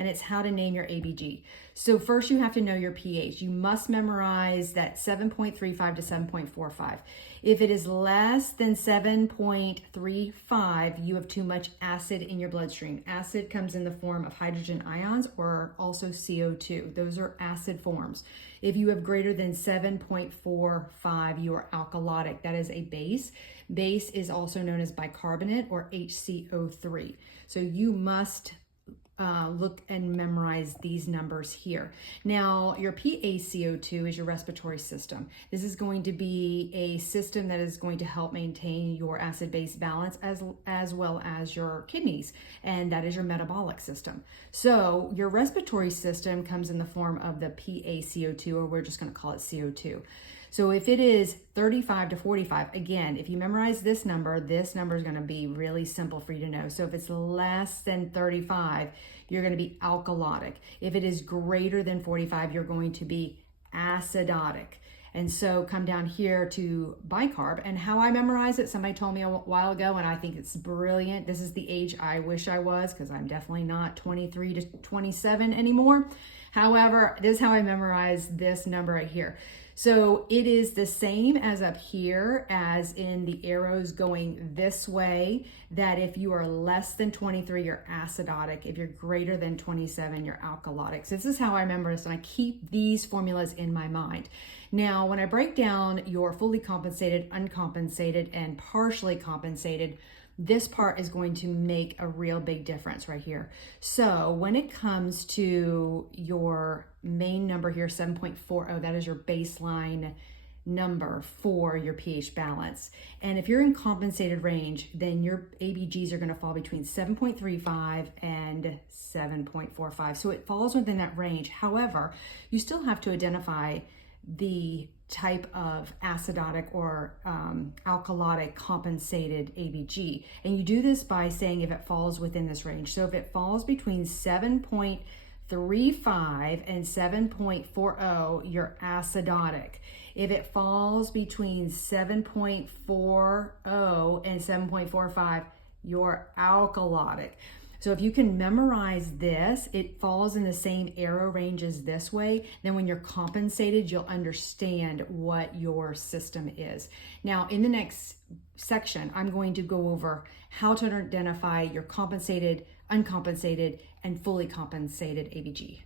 and it's how to name your ABG. So first you have to know your pH. You must memorize that 7.35 to 7.45. If it is less than 7.35, you have too much acid in your bloodstream. Acid comes in the form of hydrogen ions or also CO2. Those are acid forms. If you have greater than 7.45, you are alkalotic. That is a base. Base is also known as bicarbonate or HCO3. So you must look and memorize these numbers here. Now, your PaCO2 is your respiratory system. This is going to be a system that is going to help maintain your acid-base balance as well as your kidneys, and that is your metabolic system. So your respiratory system comes in the form of the PaCO2, or we're just going to call it CO2. So if it is 35 to 45, again, if you memorize this number is going to be really simple for you to know. So if it's less than 35, you're going to be alkalotic. If it is greater than 45, you're going to be acidotic. And so come down here to bicarb, and how I memorize it, somebody told me a while ago, and I think it's brilliant. This is the age I wish I was, because I'm definitely not 23 to 27 anymore. However, this is how I memorize this number right here. So it is the same as up here as in the arrows going this way, that if you are less than 23, you're acidotic. If you're greater than 27, you're alkalotic. So this is how I remember this, and I keep these formulas in my mind. Now, when I break down your fully compensated, uncompensated, and partially compensated, this part is going to make a real big difference right here. So when it comes to your main number here, 7.40, that is your baseline number for your pH balance. And if you're in compensated range, then your ABGs are going to fall between 7.35 and 7.45. So it falls within that range. However, you still have to identify the type of acidotic or alkalotic compensated ABG. And you do this by saying if it falls within this range. So if it falls between 7.35 and 7.40, you're acidotic. If it falls between 7.40 and 7.45, you're alkalotic. So if you can memorize this, it falls in the same arrow range as this way, then when you're compensated, you'll understand what your system is. Now, in the next section, I'm going to go over how to identify your compensated, uncompensated, and fully compensated ABG.